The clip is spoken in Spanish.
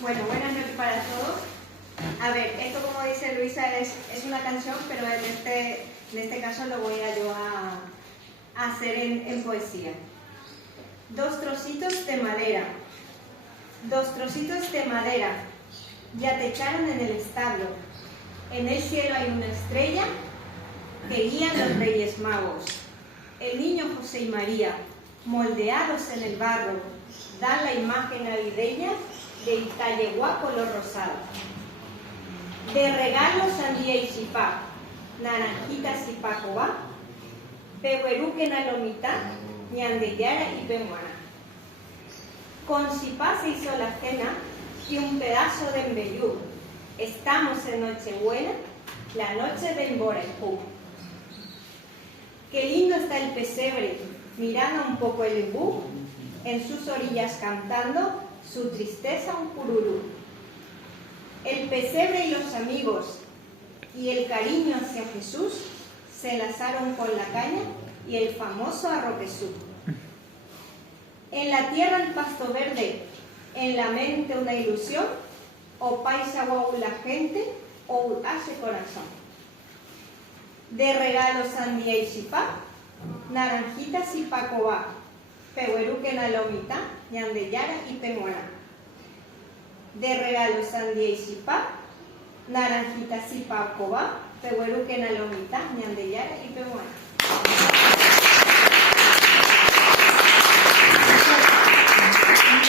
Bueno, buenas noches para todos. A ver, esto como dice Luisa es una canción, pero en este caso lo voy a yo a hacer en poesía. Dos trocitos de madera, ya te echaron en el establo. En el cielo hay una estrella que guían los Reyes Magos. El niño José y María, moldeados en el barro, dan la imagen navideña de Itayeguá color rosado. De regalos sandía y chipá, naranjitas y pacobá, pehueruque nalomita, ñandeyara y pemuana. Con chipá se hizo la cena y un pedazo de embellú. Estamos en Nochebuena, la noche del Borejú. Qué lindo está el pesebre, mirando un poco el embú, en sus orillas cantando su tristeza un cururú. El pesebre y los amigos y el cariño hacia Jesús se enlazaron con la caña y el famoso arroquesú. En la tierra el pasto verde, en la mente una ilusión, o paisa guau la gente, o hace corazón. De regalos sandía y chipá, naranjitas y pacobá, pehueruque nalomita, ñandeyara y pemuana. De regalos sandía y chipá, naranjitas y pacobá, pehueruque nalomita, ñandeyara y pemuana.